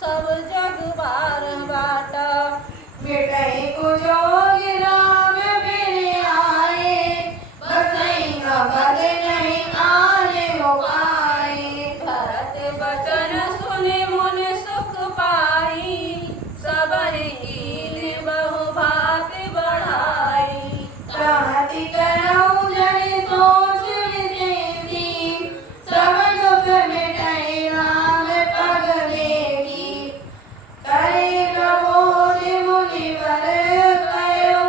सब जग बार बाटा। मिटई को जोग राम फिर आए, बसई अवध नहीं आने हो पाए। भरत बचन सुनि मुनि सुख पाई, सबहि कीन्हि बहु भाति बढ़ाई। ताति करऊ जनि सोच विशेषी, सब दुख मिटई राम पग देखी। करे प्रबोध मुनिवर कयो,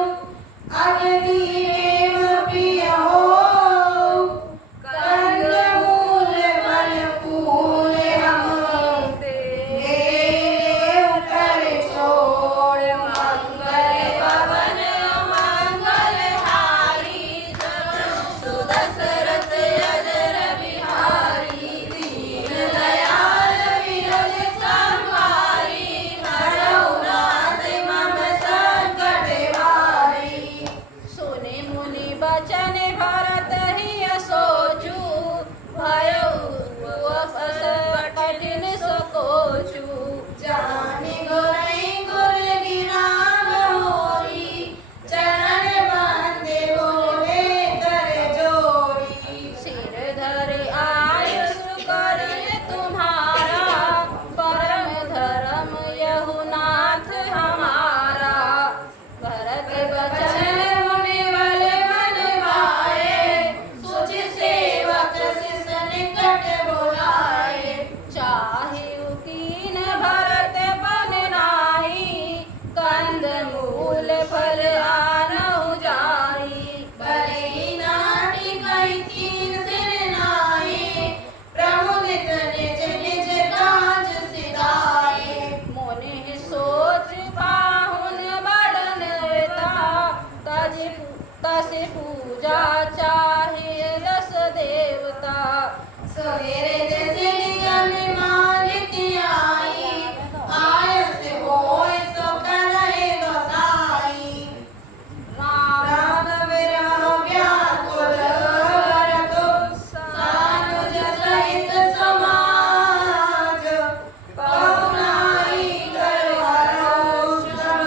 अगति देव प्रिय हो। कंद मूल फल फूल हम देव कर छोड़। मंगल भवन मंगल हारी, सुदशरथ अजर बिहारी। दीन दयाल विरज संहारी, हरऊ नाथ मम संकट हारी। सुनि मुनि बचन भरत हिय सोचु, भयउ अस कठिन सकोचु। जानि गुरई गुर गिराम होरी, चरण बंदे बोले कर जोरी। सिर धर आयुष कर तुम्हारा, परम धर्म यहु नाथ हमारा। भरत बचन मुनिवर मन भाए, सुचि सेवक शिष निकट बुलाए। चाहे कीन भरत बन नाई, कंद मूल फल आनहु जाई। भले नाटी कई तीन सिर नाए, प्रमुदित निज निज काज सिधाए। मुनि सोच पाहुन बड़न ता, तस पूजा चाहे दस देवता। सवेरे जैसे नियम मालिक आई, आयस होय सो करहि गोसाई। राम विरह व्याकुल भरत, सानुज सहित समाज। पहुनाई कर हरऊ श्रम,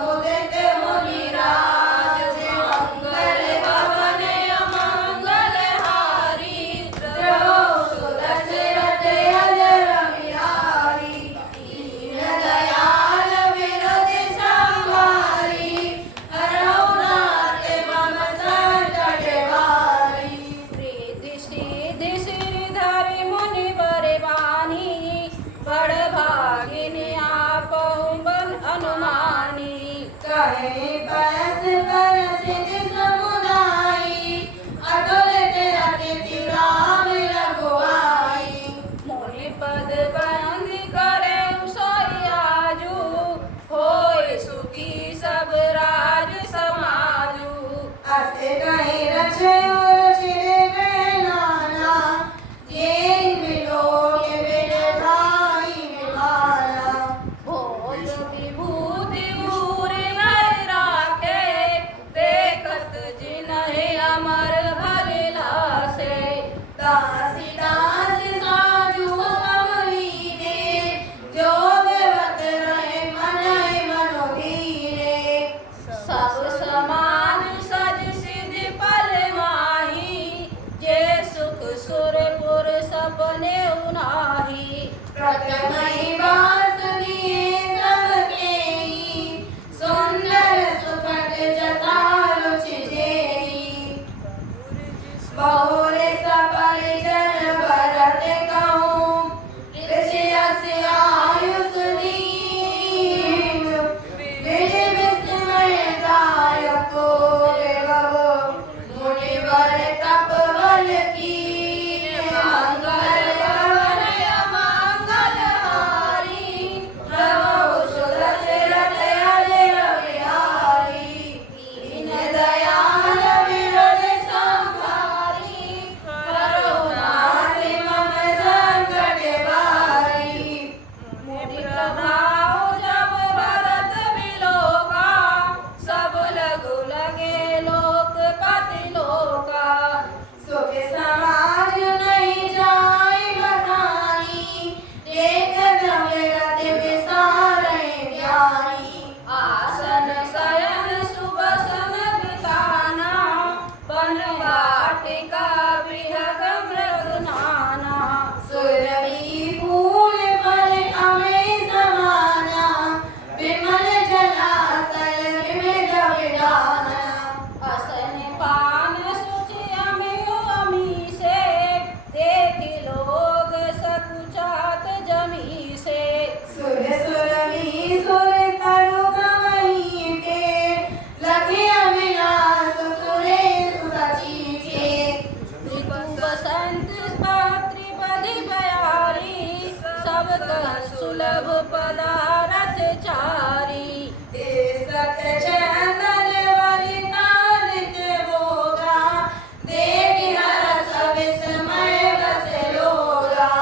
मुदित मुनिराज। मंगल भवन अमंगल हारी, द्रवौ सुदशरथ अजर बिहारी। दीन दयाल विरज संहारी, हरऊ नाथ मम संकट हारी। रिद्धि सिद्धि श्रीधर मुनिवर वाणी, बड़ भागिनी आपहु बन अनुमानी। कहे बरस बरसित समुदाई, अतुलित अतिथि राम रघुआई। मुनि पद बंद करे सोई आजू, होय सुखी सब राज समाजू। अस कहि रचयो चिर गए नाना, जेहि बिलोक बिन ठाई बिभाना। भोग विभूति भूर नर राखे, देखत जिनहि अमर भल लासे। दासी दास साजु सब लीने, जोगवत रहे मनहि मनोधीरे। सब समाज सज सिद्धि पल माही, जे सुख सुरपुर सपने उनाही। प्रथमहि वास दिए सबकेहि, सुंदर सुखद जथा रुचि जेहि। बहुर सफल जन भरत कहूँ, ऋषि यश आयुष दीन। विधि विस्मय दायको विभव, मुनिवर तप बल कीन। मंगल भवन अमंगल हारी, सुलभ पदारथ चारी। सत चंदन वलितादित भोगा, देखि हरस विस्मय बस लोगा।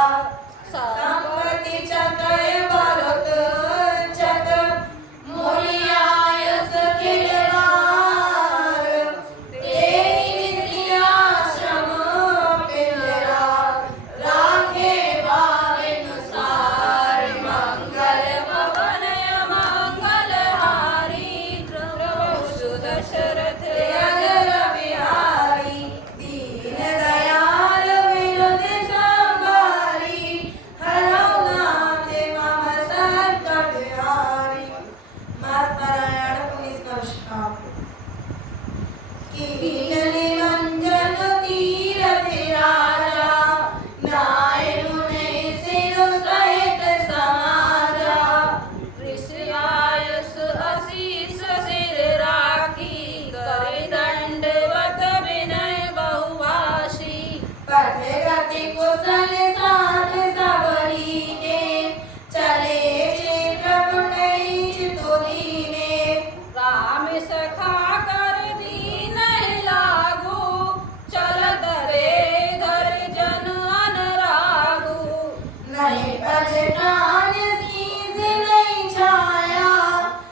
संपत्ति चतुर भरत चत, मूलियायस खिलवार। तेहि नित्याश्रम पिंजरा, राखे भावानुसार। मंगल भवन मंगलहारी, प्रभु सुदशरथ अजर बिहारी। दीन दयाल विनुत संभारी, हरौ नाथ मम संकट हारी। मास पारायण 19 नमस्कार। कीन निरंजन तीरथ राजा, नाय मुनि सिरु सहित समाजा। ऋषियायस असीस सिर राखी, करे दंडवत विनय बहुभाषी। पथ गति कुशल साध सब लीने, चले चित्रकूटैः चितुलीने। राम सखा कर दीन लागू, चलत रे धर जन अनुरागू। नहीं पद प्राण शीस नहीं छाया,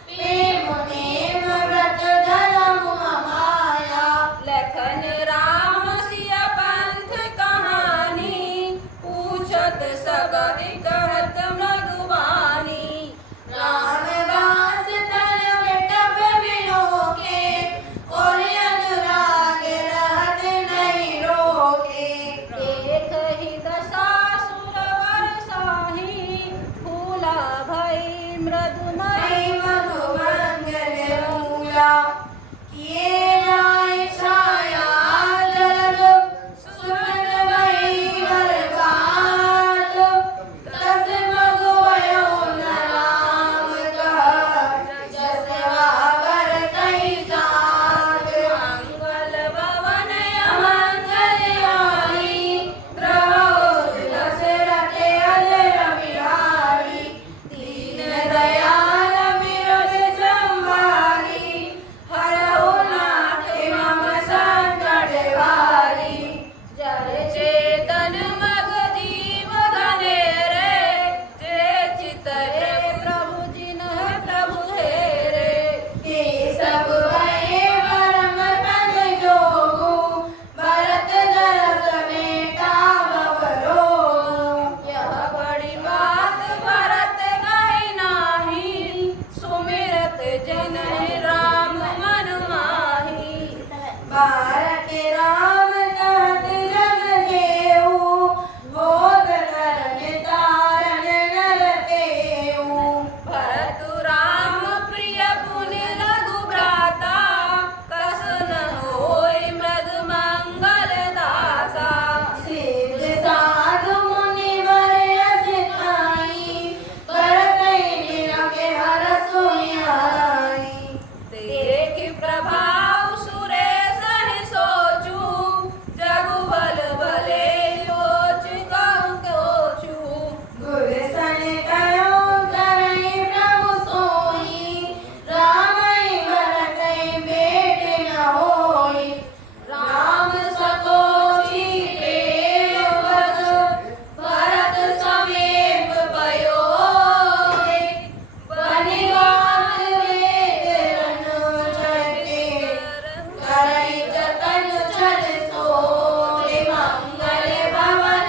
प्रेम नेम व्रत धर्म माया। लखन राम सिय पंथ कहानी, पूछत सगहि कहत मृदुबानी। रामदास तन बिटप बिलोके, और अनुराग रहत नहीं रोके। देखहि दशासुर बरसाहि, फूला भई मृदुमयी मई मधु मंगल मूला। किए जाय छाया जलद, सुमन भई बरबाद। तस मधु भयो न राम कह, जसवा बर कहि साथ। मंगल भवन अमंगल हारी, प्रभु दशरथ अजर बिहारी। दीन दयाल विनुत संभारी, हरौ नाथ मम संकट हारी। जय चेतन मग जीव घनेरे, जे चितरे प्रभु जिनह प्रभु हेरे। ते सब भये परम तन जोगु, भरत दरस मेटा भव रोगु। यह बड़ी बात भरत कहि नाही, सुमिरत जनहि राम मन माही। भारत राम कहत जग जेऊ, बोध करन तारन नर तेऊ। भरत राम प्रिय पुनि लघु भ्राता, कस न होय मृग मंगल दासा। सिद्ध साधु मुनि वर यस खाई, भरतहि निरखे हरसोई आई। देखि प्रभाव सुरेश ही सोचू, जगु बल भले लोच कहु कोचू। गुर सन कयो करई प्रभु सोई, रामई भरतई भेट न होई। राम सकोचि प्रेम बस, भरत समीप पयोगे। बनि बात वेद रन चढ़ते, करई जतन छल सोए। मंगल भवन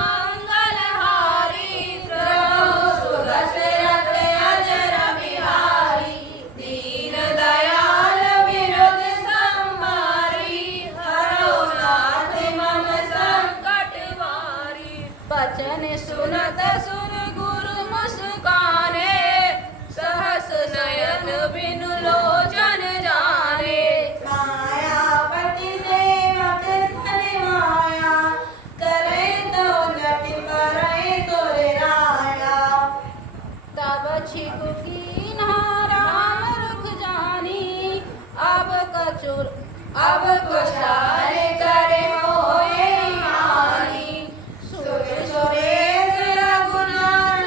मंगलहारी, प्रभु सुदशरथ अजर बिहारी। दीन दयाल विनुत संभारी, हरौ नाथ मम संकट वारी। बचन सुनत सुर गुरु मुस्काने, सहस नयन बिनु लोचन जाने। मायापति सेवक सन माया, करे तो नटि परई सुर राया। तब छिकु कीन्हा राम रुख जानी, अब कछु अब कुशाल करे होए हानि। सुर सुरेश रघुनाथ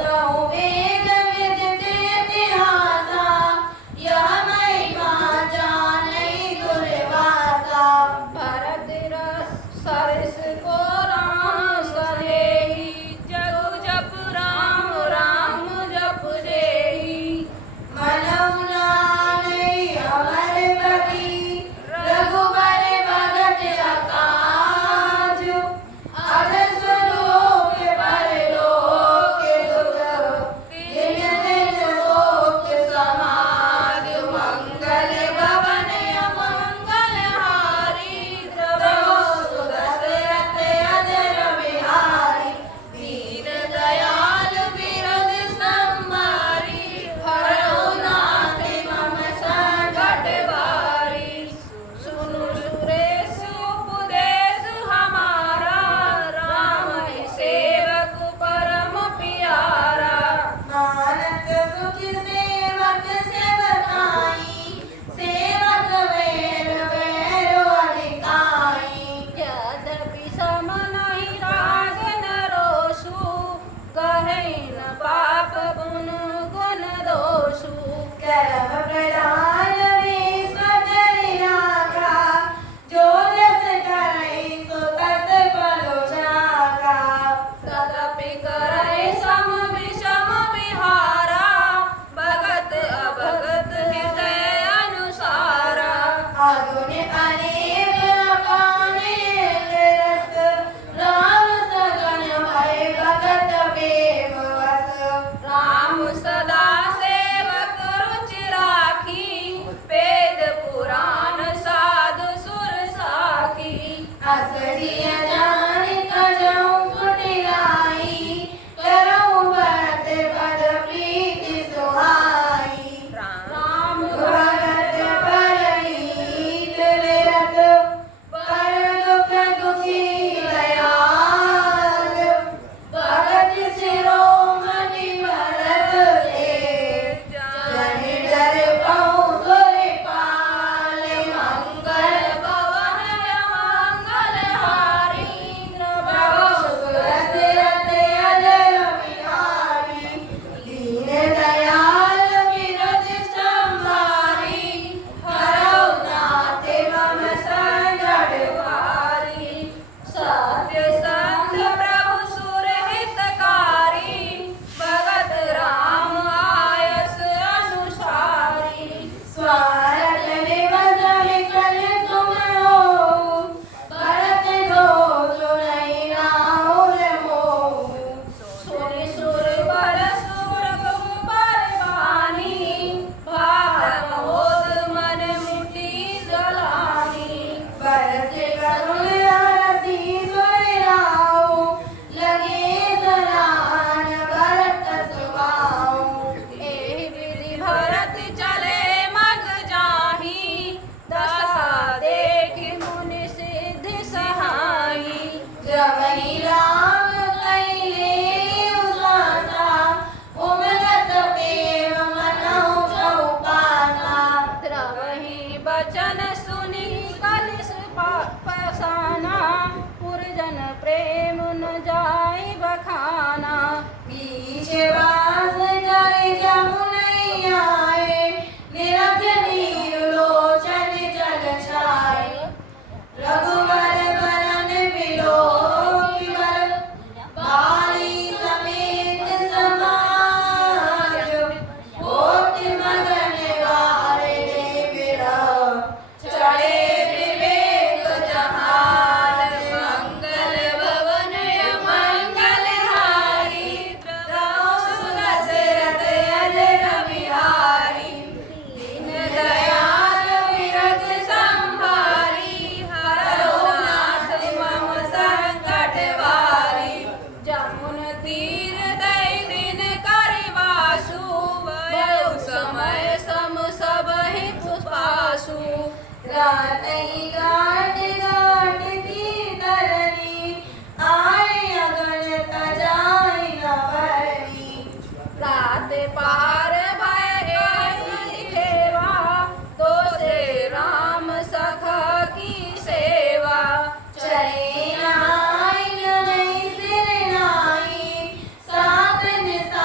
तहु वेद विदित इतिहासा यह महिमा जानई दुर्वासा भरत सरस को राम सहेही जगु जप राम राम जप जेही मनौना नहीं अमर पति रघुबर भगत अकाज अध सुलोक परलोक दुख दिन दिन शोक समाज मंगल भवन अमंगल हारी द्रवो सुदशरथ अजर बिहारी दीन दयाल विरद संहारी हरहु नाथ मम संकट बारी सुनु सुरेश उपदेश हमारा राम ही सेवक परम प्यारा नानक सुख सेवक सेवकाई सेवक वेर वेरो अधिकाई यद्यपि सम नहीं राग न रोषु कहे न पाप गुण गुण दोषु कर्म प्रधान विश्व धरि राखा जो जस करई सो तस फलो चाखा तदपि करे सम विषम विहारा भगत अभगत हृदय अनुसारा आगुन अनेक अपानेक रस राम सगन भय भगत प्रेम वस राम सदा सेवक रुचि राखी वेद पुराण साधु सुर साखी अस जिय जान तजहु कुटिलाई करहु भरत पद प्रीति सुहाई राम भगत परहित निरत पर दुख दुखी दयाल भगत शिरोमणि भरत देव जन डर पहु सुर पाल मंगल भवन मंगल हारी प्रभु सुरसिरत अजर बिहारी दीन दयाल विरद संहारी हरहु नाथ मम संकट द्रवारी सत्य संग प्रभु सुर हितकारी भगत राम आयस अनुसारी स्वार्थ निवस विकल तुम हो भरत दोष नहीं राहुल मोह सुनि सुर बर सुर गुरु परवानी भाव मोद मन मुटी जलानी बरस करुण हरसी सुर राहु लगे सराहन भरत सुभाहु एहि विधि भरत चले मग जाहि दशा देखि मुनि सिद्धि सहाई जवनि राम कैले उसासा उमगत प्रेम मनहु कहु पासा द्रवहि बचन सुनि कलिस पसाना पुरजन प्रेम न जाय बखाना बीच बास करे जमुनै आए निरख नीर लोचन जल छाए रघुवर बरन बिलोकी बर बाली समेत समाज होति मगन वारे बिरह चढ़े विवेक जहान मंगल भवन मंगल हारी द्रव सुदशरथ अजर बिहारी दीन दयाल विरद संभारी हरहु नाथ मम संकट वारी जमुन तीर दई दिन करिवासु वयौ समय सम सब हितु पासु रातहि घाट घाट की तरनी आए अगणित जाय न भरनी रात पार भय खेवा तो से राम सखा की सेवा चले नाई नहीं सिर नाई साथ निसा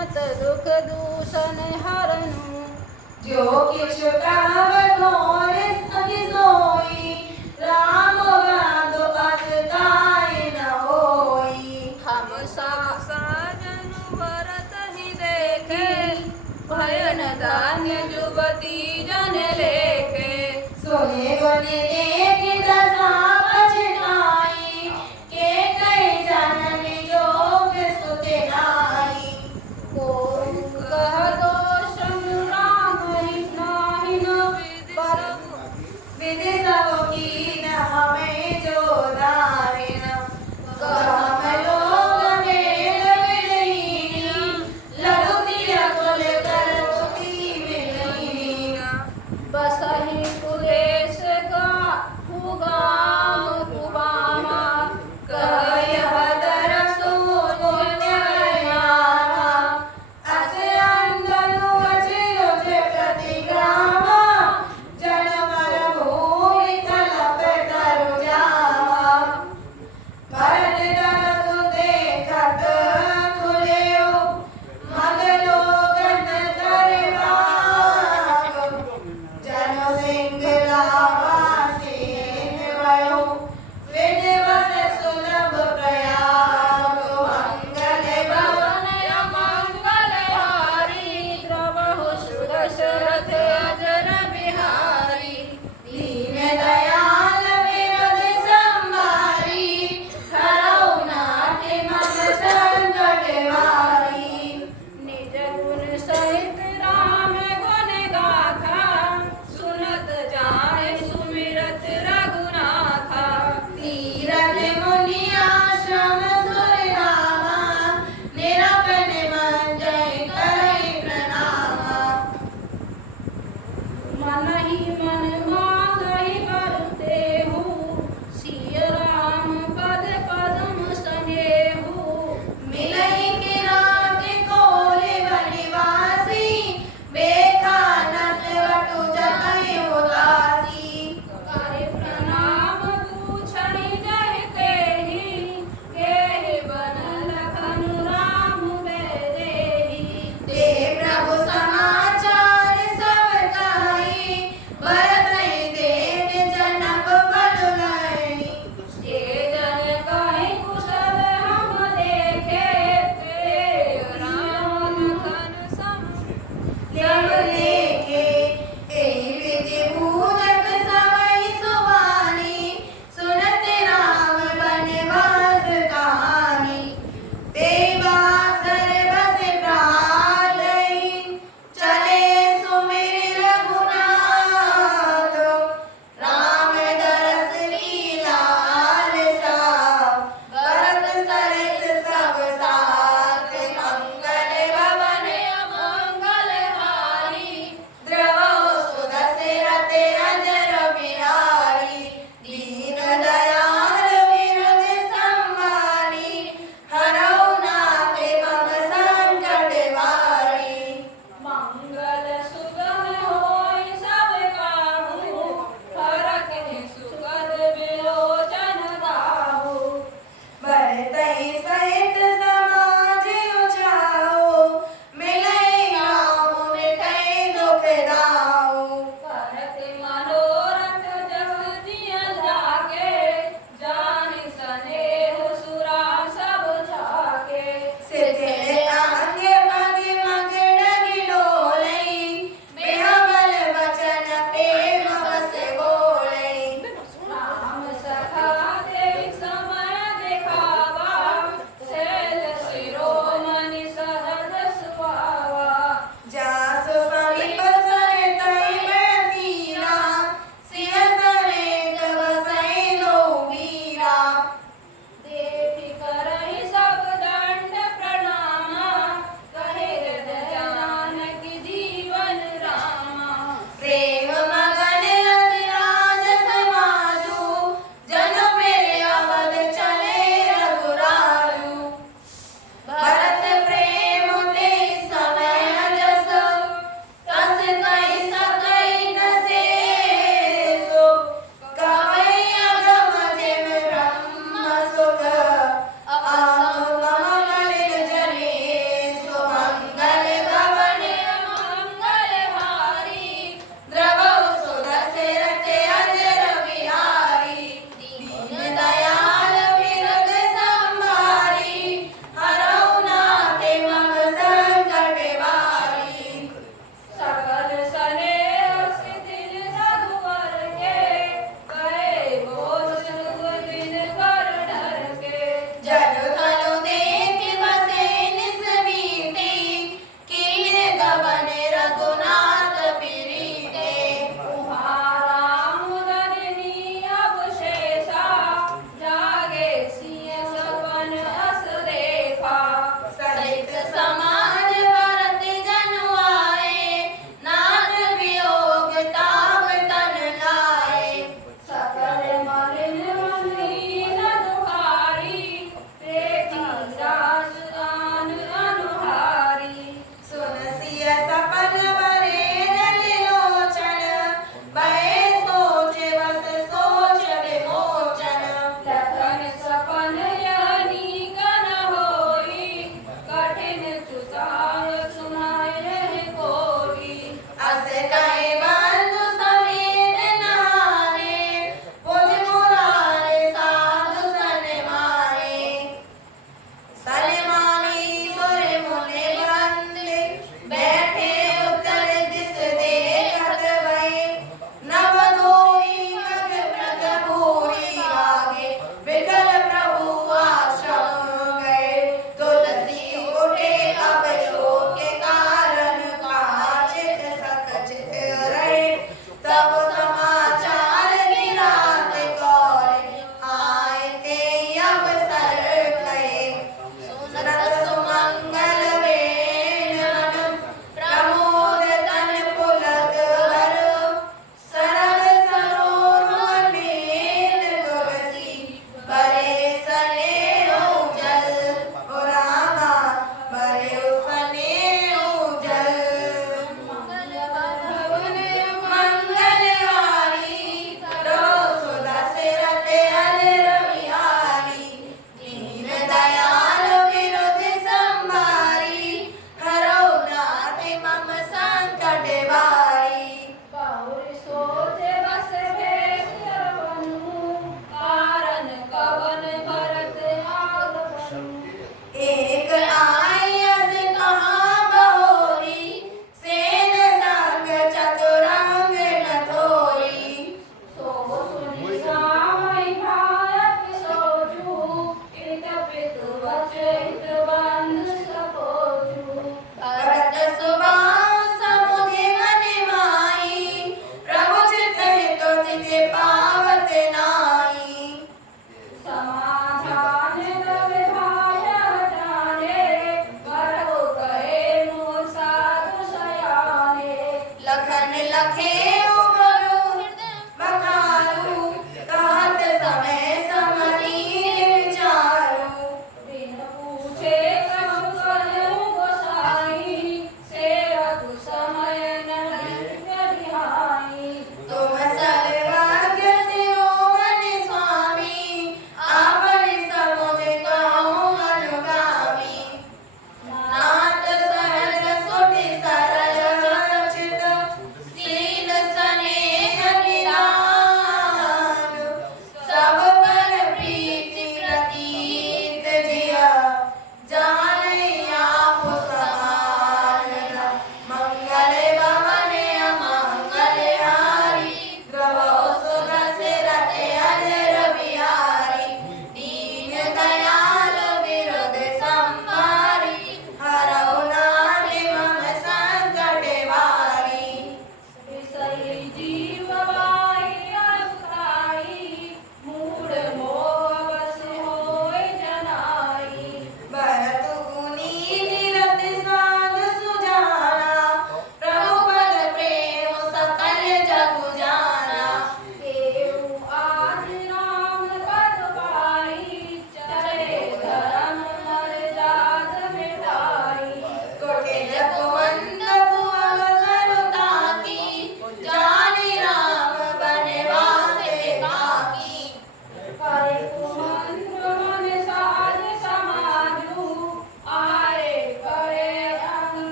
अनत दुख दूषण हरनु जो किछ प्रावधोर सखी सोई राम बांधो अतताय न होई हम सब साजन भरत ही देखे भयन धान्य जुबती जन लेखे सोने बने देख दशा पछताई के कई जनन योग सुते नाई को कह दोष राम नाहि न विधि सब कीन हमें जो दाहिन काम लोग मेल विलहीन लघुति अकुल करपुति विलहीन बसहि कुलेश गाहु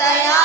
दया